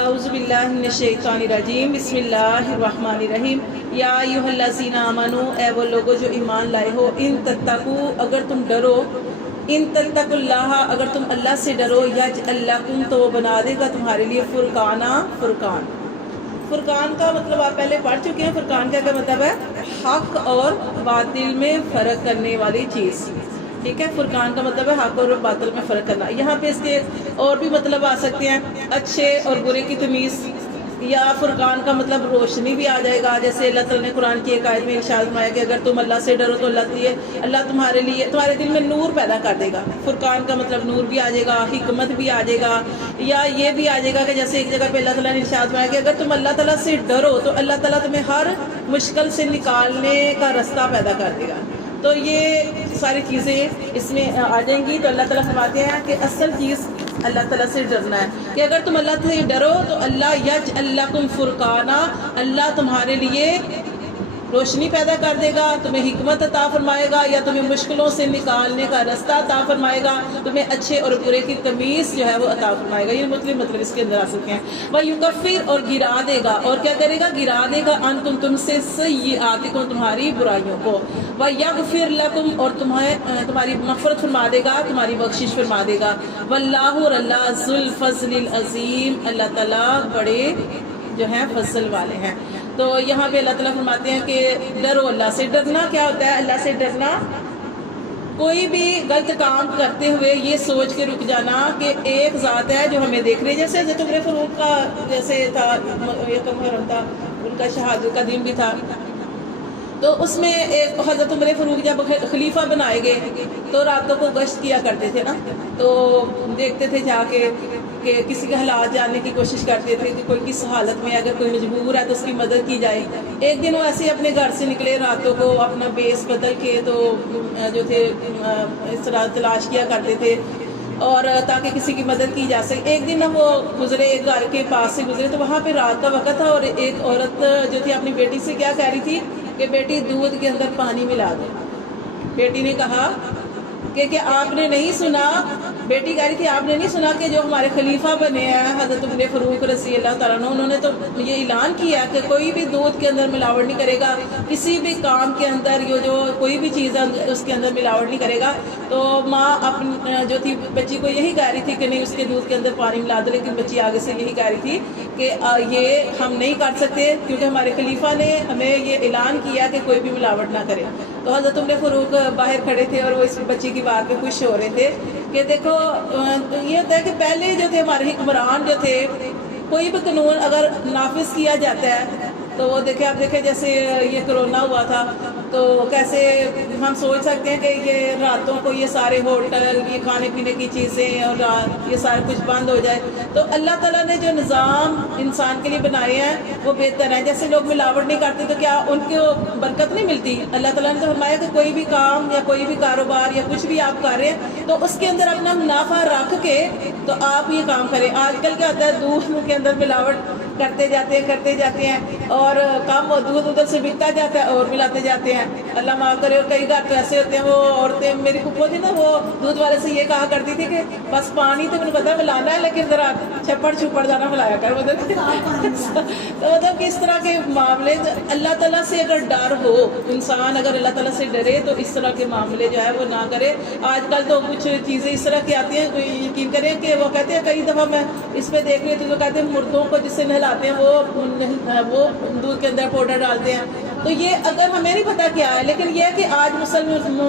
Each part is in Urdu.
اعوذ باللہ من الشیطان الرجیم بسم اللہ الرحمن الرحیم یا ایھا الذین آمنوا اے وہ لوگو جو ایمان لائے ہو ان تتقوا اگر تم ڈرو ان تتقوا اللہ اگر تم اللہ سے ڈرو یجعل لکم تو وہ بنا دے گا تمہارے لیے فرقان کا مطلب آپ پہلے پڑھ چکے ہیں۔ فرقان کا کیا مطلب ہے؟ حق اور باطل میں فرق کرنے والی چیز، ٹھیک ہے۔ فرقان کا مطلب ہے حق اور باطل میں فرق کرنا۔ یہاں پہ اس کے اور بھی مطلب آ سکتے ہیں، اچھے اور برے کی تمیز، یا فرقان کا مطلب روشنی بھی آ جائے گا، جیسے اللہ تعالیٰ نے قرآن کی ایک آیت میں ارشاد فرمایا کہ اگر تم اللہ سے ڈرو تو اللہ تمہارے لیے تمہارے دل میں نور پیدا کر دے گا۔ فرقان کا مطلب نور بھی آ جائے گا، حکمت بھی آ جائے گا، یا یہ بھی آ جائے گا کہ جیسے ایک جگہ پہ اللہ تعالیٰ نے ارشاد فرمایا کہ اگر تم اللہ تعالیٰ سے ڈرو تو اللہ تعالیٰ تمہیں ہر مشکل سے نکالنے کا رستہ پیدا کر دے گا۔ تو یہ ساری چیزیں اس میں آ جائیں گی۔ تو اللہ تعالیٰ فرماتے ہیں کہ اصل چیز اللہ تعالیٰ سے ڈرنا ہے، کہ اگر تم اللہ سے ڈرو تو اللہ یجعل لکم فرقانا، اللہ تمہارے لیے روشنی پیدا کر دے گا، تمہیں حکمت عطا فرمائے گا، یا تمہیں مشکلوں سے نکالنے کا رستہ عطا فرمائے گا، تمہیں اچھے اور برے کی تمیز جو ہے وہ عطا فرمائے گا۔ یہ مطلب اس کے اندر آ سکتے ہیں۔ وَيُكَفِّرُ اور گرا دے گا، اور کیا کرے گا؟ گرا دے گا عنکم تم سے سیئاتکم تمہاری برائیوں کو، وَيَغْفِرْ لَكُمْ اور تمہاری مغفرت فرما دے گا، تمہاری بخشش فرما دے گا۔ وَاللَّهُ اور اللہ ذُو الْفَضْلِ الْعَظِيمِ اللہ تعالیٰ بڑے جو ہیں فضل والے ہیں۔ تو یہاں پہ اللہ تعالیٰ فرماتے ہیں کہ ڈرو اللہ سے۔ ڈرنا کیا ہوتا ہے؟ اللہ سے ڈرنا کوئی بھی غلط کام کرتے ہوئے یہ سوچ کے رک جانا کہ ایک ذات ہے جو ہمیں دیکھ رہی ہے۔ جیسے حضرت عمر فاروق کا جیسے تھا، یکم محرم تھا، ان کا شہادت کا دن بھی تھا، تو اس میں ایک حضرت عمر فاروق جب خلیفہ بنائے گئے تو راتوں کو گشت کیا کرتے تھے نا، تو دیکھتے تھے جا کے کہ کسی کے حالات جاننے کی کوشش کرتے تھے کہ کوئی کس حالت میں، اگر کوئی مجبور ہے تو اس کی مدد کی جائے۔ ایک دن وہ ایسے اپنے گھر سے نکلے راتوں کو اپنا بیس بدل کے، تو جو تھے اس طرح تلاش کیا کرتے تھے اور تاکہ کسی کی مدد کی جا سکے۔ ایک دن وہ گزرے، ایک گھر کے پاس سے گزرے، تو وہاں پہ رات کا وقت تھا، اور ایک عورت جو تھی اپنی بیٹی سے کیا کہہ رہی تھی کہ بیٹی دودھ کے اندر پانی ملا دو۔ بیٹی نے کہا کہ آپ نے نہیں سنا، بیٹی کہہ رہی تھی آپ نے نہیں سنا کہ جو ہمارے خلیفہ بنے ہیں حضرت عمر فاروق رضی اللہ تعالیٰ عنہ، انہوں نے تو یہ اعلان کیا کہ کوئی بھی دودھ کے اندر ملاوٹ نہیں کرے گا، کسی بھی کام کے اندر یہ جو کوئی بھی چیز ہے اس کے اندر ملاوٹ نہیں کرے گا۔ تو ماں اپنی جو تھی بچی کو یہی کہہ رہی تھی کہ نہیں اس کے دودھ کے اندر پانی ملا دو، لیکن بچی آگے سے یہی کہہ رہی تھی کہ یہ ہم نہیں کر سکتے کیونکہ ہمارے خلیفہ نے ہمیں یہ اعلان کیا کہ کوئی بھی ملاوٹ نہ کرے۔ تو حضرت عمر فاروق باہر کھڑے تھے اور وہ اس بچی کی بات پہ خوش ہو رہے تھے کہ دیکھو یہ ہوتا ہے کہ پہلے جو تھے ہمارے حکمران جو تھے، کوئی بھی قانون اگر نافذ کیا جاتا ہے تو وہ آپ دیکھیں جیسے یہ کرونا ہوا تھا، تو کیسے ہم سوچ سکتے ہیں کہ یہ راتوں کو یہ سارے ہوٹل، یہ کھانے پینے کی چیزیں اور یہ سارا کچھ بند ہو جائے۔ تو اللہ تعالیٰ نے جو نظام انسان کے لیے بنائے ہیں وہ بہتر ہیں۔ جیسے لوگ ملاوٹ نہیں کرتے تو کیا ان کو برکت نہیں ملتی؟ اللہ تعالیٰ نے تو فرمایا کہ کوئی بھی کام یا کوئی بھی کاروبار یا کچھ بھی آپ کر رہے ہیں تو اس کے اندر اپنا منافع رکھ کے تو آپ یہ کام کریں۔ آج کل کیا ہوتا ہے، دودھ کے اندر ملاوٹ کرتے جاتے ہیں اور کم دودھ ادھر سے بکتا جاتا ہے اور ملاتے جاتے ہیں۔ اللہ معاف کرے، اور کئی گھر تو ایسے ہوتے ہیں، وہ عورتیں میری پھپھو تھی نا، وہ دودھ والے سے یہ کہا کرتی تھی کہ بس پانی تو مجھے پتا ملانا ہے لیکن ذرا چھپڑ جانا ملایا کر، تو مطلب کہ اس طرح کے معاملے اللہ تعالیٰ سے اگر ڈر ہو، انسان اگر اللہ تعالیٰ سے ڈرے تو اس طرح کے معاملے جو ہے وہ نہ کرے۔ آج کل تو کچھ چیزیں اس طرح کی آتی ہیں، یقین کریں کہ وہ کہتے ہیں، کئی دفعہ میں اس پہ دیکھ رہی تھی تو کہتے ہیں مردوں کو جس سے نہلاتے ہیں وہ دودھ کے اندر پاؤڈر ڈالتے ہیں۔ تو یہ اگر ہمیں نہیں پتا کیا ہے، لیکن یہ ہے کہ آج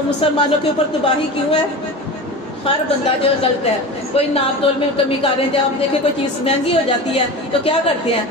مسلمانوں کے اوپر تباہی کیوں ہے؟ ہر بندہ جو غلط ہے، کوئی ناپ تول میں کمی کر رہے ہیں۔ جب آپ دیکھیں کوئی چیز مہنگی ہو جاتی ہے تو کیا کرتے ہیں،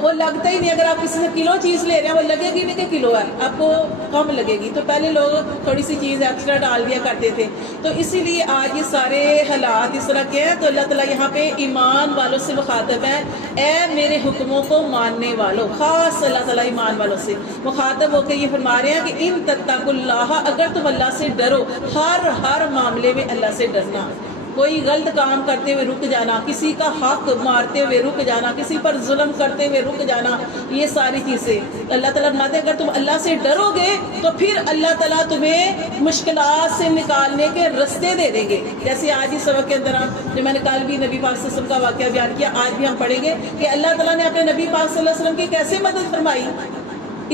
وہ لگتا ہی نہیں۔ اگر آپ کسی سے کلو چیز لے رہے ہیں وہ لگے گی نہیں کہ کلو ہے، آپ کو کم لگے گی۔ تو پہلے لوگ تھوڑی سی چیز ایکسٹرا ڈال دیا کرتے تھے۔ تو اسی لیے آج یہ سارے حالات اس طرح کے ہیں۔ تو اللہ تعالیٰ یہاں پہ ایمان والوں سے مخاطب ہے، اے میرے حکموں کو ماننے والوں، خاص اللہ تعالیٰ ایمان والوں سے مخاطب ہو کے یہ فرما رہے ہیں کہ ان تتقوا اللہ، اگر تم اللہ سے ڈرو، ہر معاملے میں اللہ سے ڈرنا۔ کوئی غلط کام کرتے ہوئے رک جانا، کسی کا حق مارتے ہوئے رک جانا، کسی پر ظلم کرتے ہوئے رک جانا، یہ ساری چیزیں اللہ تعالیٰ فرماتے ہیں اگر تم اللہ سے ڈرو گے تو پھر اللہ تعالیٰ تمہیں مشکلات سے نکالنے کے رستے دے دیں گے. جیسے آج ہی سبق کے اندر جو میں نے کل بھی نبی پاک صلی اللہ علیہ وسلم کا واقعہ بیان کیا، آج بھی ہم پڑھیں گے کہ اللہ تعالیٰ نے اپنے نبی پاک صلی اللہ علیہ وسلم کی کیسے مدد فرمائی.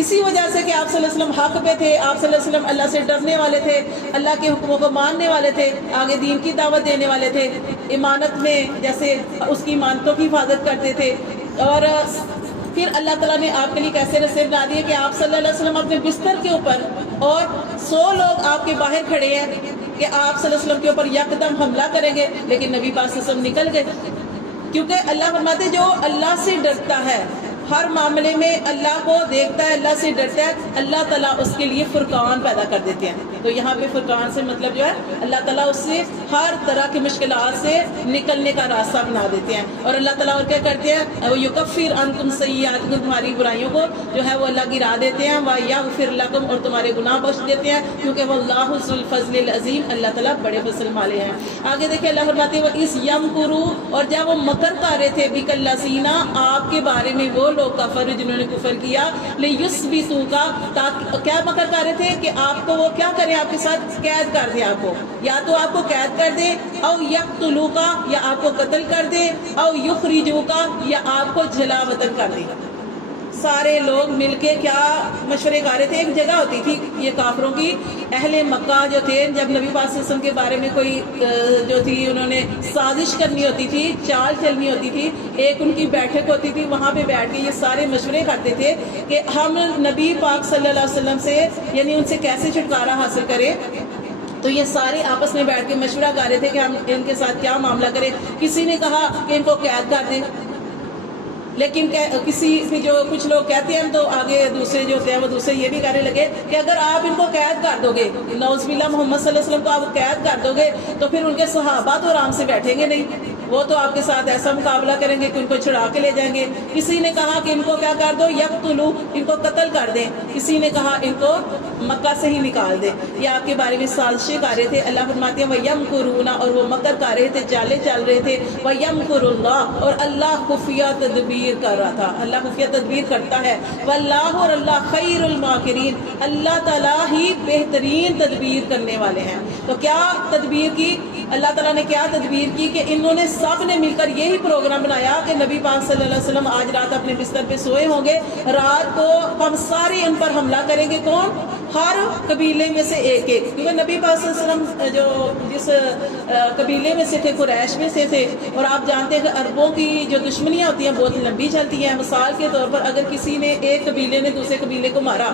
اسی وجہ سے کہ آپ صلی اللہ علیہ وسلم حق پہ تھے، آپ صلی اللہ علیہ وسلم اللہ سے ڈرنے والے تھے، اللہ کے حکموں کو ماننے والے تھے، آگے دین کی دعوت دینے والے تھے، امانت میں جیسے اس کی امانتوں کی حفاظت کرتے تھے. اور پھر اللہ تعالیٰ نے آپ کے لیے کیسے رستے بنا دیے کہ آپ صلی اللہ علیہ وسلم اپنے بستر کے اوپر اور 100 لوگ آپ کے باہر کھڑے ہیں کہ آپ صلی اللہ علیہ وسلم کے اوپر یکدم حملہ کریں گے، لیکن نبی پاک صلی اللہ علیہ وسلم نکل گئے. کیونکہ اللہ فرماتے جو اللہ سے ڈرتا ہے، ہر معاملے میں اللہ کو دیکھتا ہے، اللہ سے ڈرتا ہے، اللہ تعالیٰ اس کے لیے فرقان پیدا کر دیتے ہیں. تو یہاں پہ فرقان سے مطلب جو ہے اللہ تعالیٰ اس سے ہر طرح کی مشکلات سے نکلنے کا راستہ بنا دیتے ہیں. اور اللہ تعالیٰ اور کیا کرتے ہیں، یکفر عنکم سیئاتکم، تمہاری برائیوں کو جو ہے وہ اللہ گرا دیتے ہیں، ویغفر لکم، اور تمہارے گناہ بخش دیتے ہیں، کیونکہ واللہ ذو الفضل العظیم، اللہ تعالیٰ بڑے فضل والے ہیں. آگے دیکھیں اللہ فرماتے ہیں وَإِذْ يَمْكُرُوا، اور جب وہ مکر کر رہے تھے بِكَ الَّذِينَ، آپ کے بارے میں وہ لوگ کفر جنہوں نے کفر کیا، لِيُثْبِتُوكَ، کیا مکر کر رہے تھے کہ آپ کو وہ کیا کریں، آپ کے ساتھ قید کر دیں، آپ کو یا تو آپ کو قید کر دیں، او یقتلوکا، یا آپ کو قتل کر دیں، او یخرجوکا، یا آپ کو جلا وطن کر دیں. سارے لوگ مل کے کیا مشورے کر رہے تھے. ایک جگہ ہوتی تھی یہ کافروں کی، اہل مکہ جو تھے، جب نبی پاک صلی اللہ علیہ وسلم کے بارے میں کوئی جو تھی انہوں نے سازش کرنی ہوتی تھی، چال چلنی ہوتی تھی، ایک ان کی بیٹھک ہوتی تھی، وہاں پہ بیٹھ کے یہ سارے مشورے کرتے تھے کہ ہم نبی پاک صلی اللہ علیہ وسلم سے یعنی ان سے کیسے چھٹکارا حاصل کریں. تو یہ سارے آپس میں بیٹھ کے مشورہ کر رہے تھے کہ ہم ان کے ساتھ کیا معاملہ کریں. کسی نے کہا کہ ان کو قید کر دیں، لیکن کسی جو کچھ لوگ کہتے ہیں تو آگے دوسرے جو ہوتے ہیں وہ دوسرے یہ بھی کہنے لگے کہ اگر آپ ان کو قید کر دو گے، نعوذ باللہ محمد صلی اللہ علیہ وسلم کو آپ قید کر دو گے تو پھر ان کے صحابہ تو آرام سے بیٹھیں گے نہیں، وہ تو آپ کے ساتھ ایسا مقابلہ کریں گے کہ ان کو چھڑا کے لے جائیں گے. کسی نے کہا کہ ان کو کیا کر دو، یقتلو، ان کو قتل کر دیں. کسی نے کہا ان کو مکہ سے ہی نکال دیں. یہ آپ کے بارے میں سازشیں کر رہے تھے. اللہ فرماتے ہیں وَيَمْكُرُونَ، اور وہ مکر کر رہے تھے، چالیں چل رہے تھے. وَيَمْكُرُ اللَّهُ، اور اللہ خفیہ تدبیر کر رہا تھا، اللہ خفیہ تدبیر کرتا ہے. وَاللَّهُ، اور اللہ خیر الماکرین، اللہ تعالیٰ ہی بہترین تدبیر کرنے والے ہیں. تو کیا تدبیر کی اللہ تعالیٰ نے، کیا تدبیر کی کہ انہوں نے سب نے مل کر یہی پروگرام بنایا کہ نبی پاک صلی اللہ علیہ وسلم آج رات اپنے بستر پہ سوئے ہوں گے، رات کو ہم سارے ان پر حملہ کریں گے. کون؟ ہر قبیلے میں سے ایک ایک، کیونکہ نبی پاک صلی اللہ علیہ وسلم جو جس قبیلے میں سے تھے، قریش میں سے تھے، اور آپ جانتے ہیں کہ عربوں کی جو دشمنیاں ہوتی ہیں بہت لمبی چلتی ہیں. مثال کے طور پر اگر کسی نے، ایک قبیلے نے دوسرے قبیلے کو مارا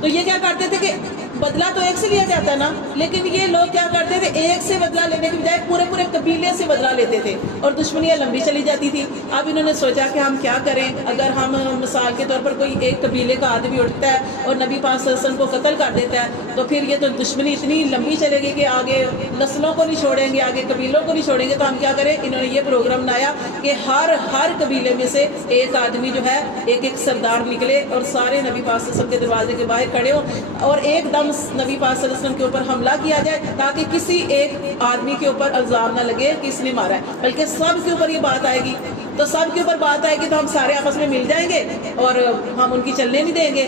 تو یہ کیا کرتے تھے کہ بدلہ تو ایک سے لیا جاتا ہے نا، لیکن یہ لوگ کیا کرتے تھے، ایک سے بدلہ لینے کی بجائے پورے پورے قبیلے سے بدلہ لیتے تھے اور دشمنیاں لمبی چلی جاتی تھی. اب انہوں نے سوچا کہ ہم کیا کریں، اگر ہم مثال کے طور پر کوئی ایک قبیلے کا آدمی اٹھتا ہے اور نبی پاک صلی اللہ علیہ وسلم کو قتل کر دیتا ہے تو پھر یہ تو دشمنی اتنی لمبی چلے گی کہ آگے نسلوں کو نہیں چھوڑیں گے، آگے قبیلوں کو نہیں چھوڑیں گے. تو ہم کیا کریں، انہوں نے یہ پروگرام بنایا کہ ہر قبیلے میں سے ایک آدمی جو ہے، ایک ایک سردار نکلے اور سارے نبی پاک صلی اللہ علیہ وسلم کے دروازے کے باہر کھڑے ہو اور ایک دم نبی پاک صلی اللہ علیہ وسلم کے اوپر حملہ کیا جائے، تاکہ کسی ایک آدمی کے اوپر الزام نہ لگے کہ اس نے مارا ہے، بلکہ سب کے اوپر یہ بات آئے گی. تو سب کے اوپر بات آئے گی تو ہم سارے آپس میں مل جائیں گے اور ہم ان کی چلنے نہیں دیں گے.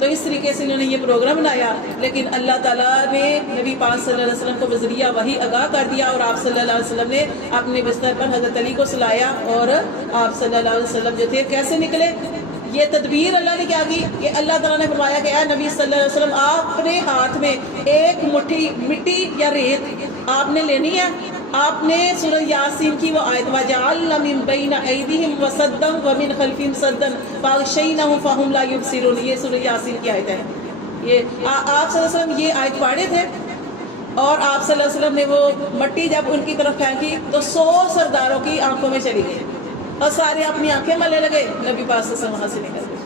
تو اس طریقے سے انہوں نے یہ پروگرام بنایا. لیکن اللہ تعالیٰ نے نبی پاک صلی اللہ علیہ وسلم کو بذریعہ وحی آگاہ کر دیا اور آپ صلی اللہ علیہ وسلم نے اپنے بستر پر حضرت علی کو سلایا اور آپ صلی اللہ علیہ وسلم جو تھے کیسے نکلے. یہ تدبیر اللہ نے کیا کی کہ اللہ تعالیٰ نے فرمایا کہ اے نبی صلی اللہ علیہ وسلم، آپ اپنے ہاتھ میں ایک مٹھی مٹی یا ریت آپ نے لینی ہے. آپ نے سورہ یاسین کی وہ آیت وَجَعَلْنَا مِن بَيْنَ أَيْدِيهِمْ وَسَدًّا وَمِنْ خَلْفِهِمْ سَدًّا فَأَغْشَيْنَاهُمْ فَهُمْ لَا يُبْصِرُونَ. یہ سورہ یاسین کی آیت ہے. یہ آپ صلی اللہ علیہ وسلم یہ آیت پڑھے تھے اور آپ صلی اللہ علیہ وسلم نے وہ مٹی جب ان کی طرف پھینکی تو 100 سرداروں کی آنکھوں میں چلی گئی اور سارے اپنی آنکھیں ملنے لگے. نبی پاک صلی اللہ علیہ وسلم وہاں سے نکل گئے.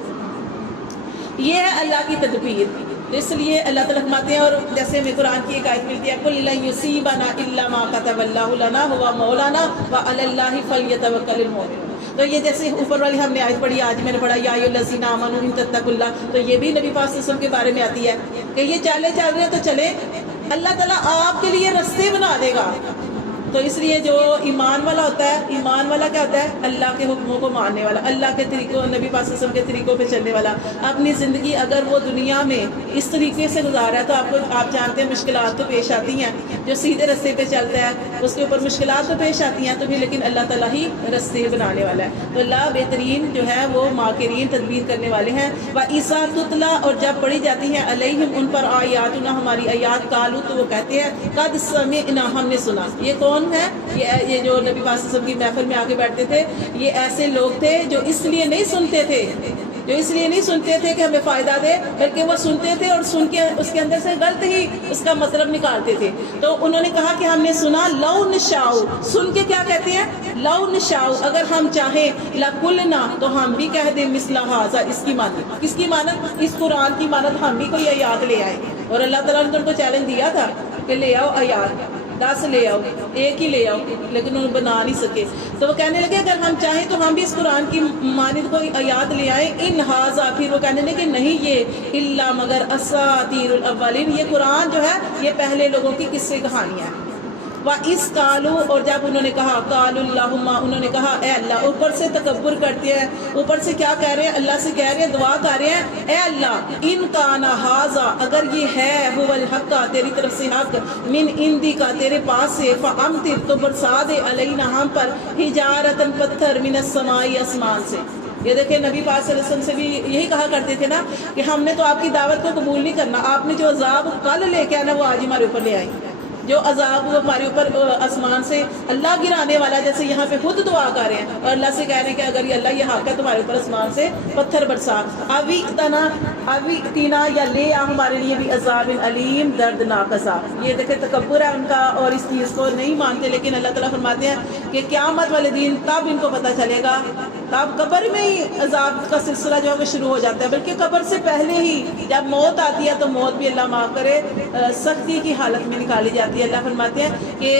یہ ہے اللہ کی تدبیر. اس لیے اللہ تعالیٰ فرماتے ہیں، اور جیسے ہمیں قرآن کی ایک آیت ملتی ہے قُلْ لَن يُصِيبَنَا إِلَّا مَا كَتَبَ اللَّهُ لَنَا هُوَ مَوْلَانَا وَعَلَى اللَّهِ فَلْيَتَوَكَّلِ الْمُؤْمِنُونَ. تو یہ جیسے اوپر والی ہم نے آیت پڑھی، آج میں نے پڑھا یا ایھا الذین آمنوا ان تتقوا اللہ، تو یہ بھی نبی پاک صلی اللہ علیہ وسلم کے بارے میں آتی ہے کہ یہ چالیں چل رہے ہیں تو چلیں، اللہ تعالیٰ آپ کے لیے رستے بنا دے گا. تو اس لیے جو ایمان والا ہوتا ہے، ایمان والا کیا ہوتا ہے؟ اللہ کے حکموں کو ماننے والا، اللہ کے طریقوں، نبی پاک صلی اللہ علیہ وسلم کے طریقوں پہ چلنے والا. اپنی زندگی اگر وہ دنیا میں اس طریقے سے گزارا ہے تو آپ جانتے ہیں مشکلات تو پیش آتی ہیں. جو سیدھے رستے پہ چلتا ہے اس کے اوپر مشکلات تو پیش آتی ہیں، تو بھی لیکن اللہ تعالیٰ ہی رستے بنانے والا ہے. تو اللہ بہترین جو ہے وہ ماکرین تدبیر کرنے والے ہیں. وَإِذَا تُتْلَى، اور جب پڑھی جاتی ہیں علیہم ان پر آیاتنا ہماری آیات، قالوا تو وہ کہتے ہیں قد سمعنا ہم نے سنا. یہ کون ہے؟ یہ جو نبی پاک صلی اللہ علیہ وسلم کی محفل میں آگے بیٹھتے تھے، یہ ایسے لوگ تھے جو اس لیے نہیں سنتے تھے کہ ہمیں فائدہ دے، بلکہ وہ سنتے تھے اور سن کے اس کے اندر سے غلط ہی اس کا مطلب نکالتے تھے. تو انہوں نے کہا کہ ہم نے سنا، لو نشاء، سن کے کیا کہتے ہیں؟ لو نشاء، اگر ہم چاہیں، لقلنا، تو ہم بھی کہہ دیں مثل ھذا، اس کی مانند. کس کی مانند؟ اس قرآن کی مانند ہم بھی کوئی آیات لے آئے. اور اللہ تعالیٰ نے تو ان کو چیلنج دیا تھا کہ لے آؤ آیات، 10 لے آؤ، ایک ہی لے آؤ، لیکن انہوں نے بنا نہیں سکے. تو وہ کہنے لگے اگر ہم چاہیں تو ہم بھی اس قرآن کی مانند کوئی آیات لے آئیں. ان ھذا، پھر وہ کہنے لگے نہیں یہ الا مگر اساطیر الاولین، یہ قرآن جو ہے یہ پہلے لوگوں کی قصے کہانیاں ہیں. وَإِذْ قَالُوا، اور جب انہوں نے کہا، قَالُوا اللہم، انہوں نے کہا اے اللہ، اوپر سے تکبر کرتے ہیں، اوپر سے کیا کہہ رہے ہیں؟ اللہ سے کہہ رہے ہیں، دعا کر رہے ہیں، اے اللہ ان کان ھذا، اگر یہ ہے، هو الحق، تیری طرف سے حق، من عندک، تیرے پاس سے، فامطر، تو برسا دے، علینا، ہم پر، حجارۃ، پتھر، من السماء، آسمان سے. یہ دیکھیں نبی پاک صلی اللہ علیہ وسلم سے بھی یہی کہا کرتے تھے نا کہ ہم نے تو آپ کی دعوت کو قبول نہیں کرنا، آپ نے جو عذاب کل لے کے آنا وہ آج ہمارے اوپر لے آئیں. جو عذاب وہ ہمارے اوپر آسمان سے اللہ گرانے والا، جیسے یہاں پہ خود دعا کر رہے ہیں اور اللہ سے کہہ رہے ہیں کہ اگر یہ اللہ یہ حق ہے تمہارے اوپر آسمان سے پتھر برسا. ابھی تینا، یا لے آ ہمارے لیے بھی عذاب علیم، دردناک عذاب. یہ دیکھیں تکبر ہے ان کا اور اس چیز کو نہیں مانتے. لیکن اللہ تعالیٰ فرماتے ہیں کہ قیامت والے دن تب ان کو پتہ چلے گا، تب قبر میں ہی عذاب کا سلسلہ جو ہے وہ شروع ہو جاتا ہے. بلکہ قبر سے پہلے ہی جب موت آتی ہے تو موت بھی اللہ معاف کرے سختی کی حالت میں نکالی جاتی ہے. اللہ فرماتے ہیں کہ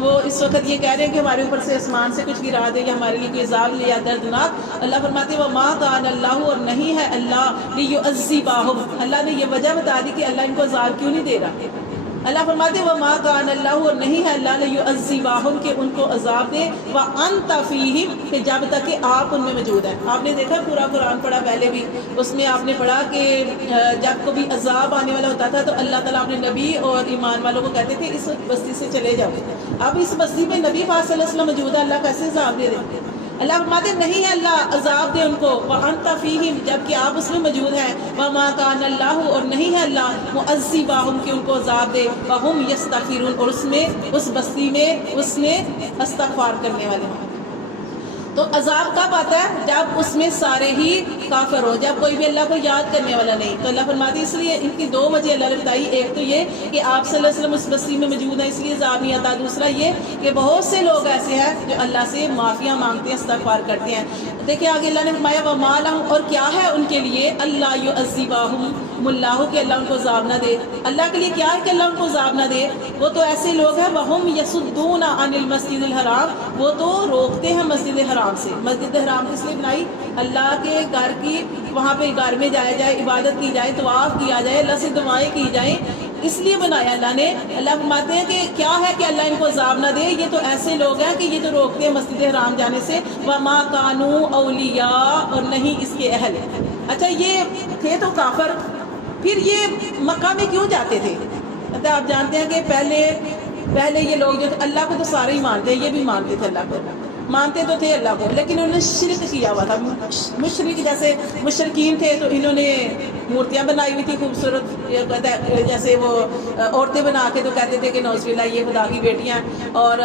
وہ اس وقت یہ کہہ رہے ہیں کہ ہمارے اوپر سے آسمان سے کچھ گرا دے یا ہمارے لیے کوئی عذاب لے یا دردناک. اللہ فرماتے ہیں وما کان اللہ، اور نہیں ہے اللہ لیعذبہم، اللہ نے یہ وجہ بتا دی کہ اللہ ان کو عذاب کیوں نہیں دے رہا. اللہ فرماتے ہیں وما کان اللہ، اور نہیں ہے اللہ لیعذبہم کہ ان کو عذاب دے، وانت فیہم، کہ جب تک کہ آپ ان میں موجود ہیں. آپ نے دیکھا پورا قرآن پڑھا پہلے بھی، اس میں آپ نے پڑھا کہ جب کبھی عذاب آنے والا ہوتا تھا تو اللہ تعالیٰ اپنے نبی اور ایمان والوں کو کہتے تھے اس بستی سے چلے جاؤ. اب اس بستی میں نبی پاک صلی اللہ علیہ وسلم موجود ہے، اللہ کیسے عذاب دے دے؟ اللہ فرماتے نہیں ہے اللہ عذاب دے ان کو، وانت فیہم، جب کہ آپ اس میں موجود ہیں، وما کان اللہ، اور نہیں ہے اللہ معذبہم کہ ان کو عذاب دے، وہم یستغفرون، اور اس بستی میں استغفار کرنے والے ہیں. تو عذاب کب آتا ہے؟ جب اس میں سارے ہی کافر ہو، جب کوئی بھی اللہ کو یاد کرنے والا نہیں. تو اللہ فرماتی اس لیے ان کی 2 وجہ اللہ نے بتائی. ایک تو یہ کہ آپ صلی اللہ علیہ وسلم اس بستی میں موجود ہیں اس لیے عذاب نہیں آتا. دوسرا یہ کہ بہت سے لوگ ایسے ہیں جو اللہ سے معافیاں مانگتے ہیں، استغفار کرتے ہیں. دیکھیں آگے اللہ نے فرمایا وما لہم، اور کیا ہے ان کے لیے، اللہ یعذبہم اللہ، کہ اللہ ان کو عذاب نہ دے. اللہ کے لیے کیا ہے کہ اللہ ان کو عذاب نہ دے؟ وہ تو ایسے لوگ ہیں وہم یصدون عن المسجد الحرام، وہ تو روکتے ہیں مسجد حرام سے. مسجد حرام کس لیے بنائی؟ اللہ کے گھر کی، وہاں پہ گھر میں جایا جائے، عبادت کی جائے، طواف کیا جائے، اللہ سے دعائیں کی جائیں، اس لیے بنایا اللہ نے. اللہ فرماتے ہیں کہ کیا ہے کہ اللہ ان کو عذاب نہ دے، یہ تو ایسے لوگ ہیں کہ یہ تو روکتے ہیں مسجد حرام جانے سے. وما کانوا اولیاء، اور نہیں اس کے اہل. اچھا یہ تھے تو کافر، پھر یہ مکہ میں کیوں جاتے تھے؟ مطلب آپ جانتے ہیں کہ پہلے یہ لوگ جو اللہ کو تو سارے ہی مانتے ہیں، یہ بھی مانتے تھے، اللہ کو مانتے تو تھے اللہ کو، لیکن انہوں نے شرک کیا ہوا تھا. مشرک جیسے مشرکین تھے تو انہوں نے مورتیاں بنائی ہوئی تھی خوبصورت، جیسے وہ عورتیں بنا کے تو کہتے تھے کہ نوز باللہ یہ خدا کی بیٹیاں. اور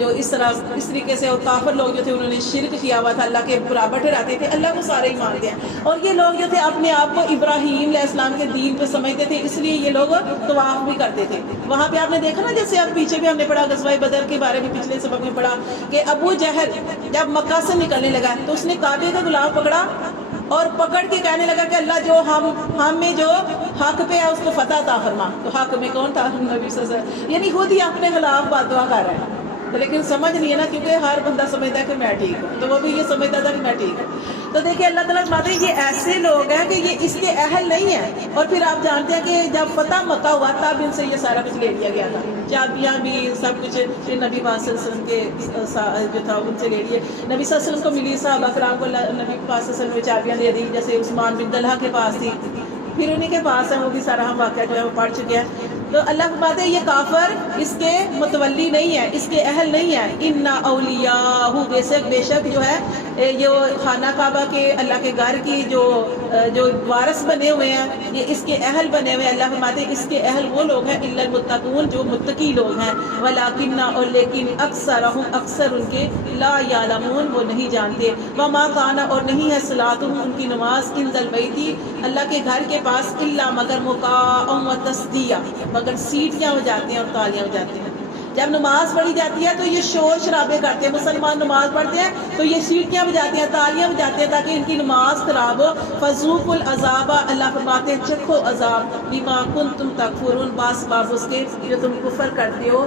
جو اس طریقے سے، اور کافر لوگ جو تھے انہوں نے شرک کیا ہوا تھا، اللہ کے برابر ٹھہراتے تھے. اللہ کو سارے ہی مانتے ہیں. اور یہ لوگ جو تھے اپنے آپ کو ابراہیم علیہ السلام کے دین پہ سمجھتے تھے، اس لیے یہ لوگ طواف بھی کرتے تھے. وہاں پہ آپ نے دیکھا نا، جیسے اب پیچھے بھی ہم نے پڑھا غزوہ بدر کے بارے میں، پچھلے سبق میں پڑھا کہ ابو جہل جب مکہ سے نکلنے لگا تو اس نے کعبے کا غلاف پکڑا اور پکڑ کے کہنے لگا کہ اللہ جو ہم میں جو حق پہ ہے اس کو فتح عطا فرما. تو حق میں کون تھا؟ نبی صلی اللہ علیہ وسلم. یعنی خود ہی اپنے خلاف بد دعا کر رہا ہے. لیکن سمجھ نہیں ہے نا، کیونکہ ہر بندہ سمجھتا ہے کہ میں ٹھیک ہوں، تو وہ بھی یہ سمجھتا تھا کہ میں ٹھیک ہوں. تو دیکھیں اللہ تعالیٰ فرماتے ہیں یہ ایسے لوگ ہیں کہ یہ اس کے اہل نہیں ہیں. اور پھر آپ جانتے ہیں کہ جب فتح مکہ ہوا تب ان سے یہ سارا کچھ لے لیا گیا تھا، چابیاں بھی سب کچھ نبی پاک صلی اللہ علیہ وسلم کے جو تھا ان سے لے لیے. نبی صلی اللہ علیہ وسلم کو ملی، صحابہ کرام کو نبی پاک صلی اللہ علیہ وسلم نے چابیاں دے دی، جیسے عثمان بن طلحہ کے پاس تھی، پھر انہیں کے پاس ہے، وہ بھی سارا ہم واقعہ جو ہے وہ پڑھ چکے ہیں. تو اللہ فرماتے ہیں یہ کافر اس کے متولی نہیں ہے، اس کے اہل نہیں ہے. اِنَّ أَوْلِيَاءَهُ بے شک جو ہے یہ خانہ کعبہ کے اللہ کے گھر کی جو وارث بنے ہوئے ہیں، یہ اس کے اہل بنے ہوئے ہیں. اللہ فرماتے ہیں اس کے اہل وہ لوگ ہیں اِلَّا الْمُتَّقُونَ جو متقی لوگ ہیں. وَلَٰكِنَّ اور لیکن أَكْثَرَهُمْ اکثر ان کے لا يعلمون وہ نہیں جانتے. وَمَا كَانَ اور نہیں ہے صلاتهم ان کی نماز عند البیت اللہ کے گھر کے پاس الا مگر مکاء وتصدیہ مگر سیٹیاں ہو جاتی ہیں اور تالیاں ہو جاتی ہیں. جب نماز پڑھی جاتی ہے تو یہ شور شرابے کرتے ہیں، مسلمان نماز پڑھتے ہیں تو یہ سیٹیاں بجاتے ہیں، تالیاں بجاتے ہیں تاکہ ان کی نماز خراب ہو. فذوقوا العذاب اللہ فرماتے ہیں چکھو عذاب بما کنتم تکفرون باسباب اس کے جو تم کفر کرتے ہو.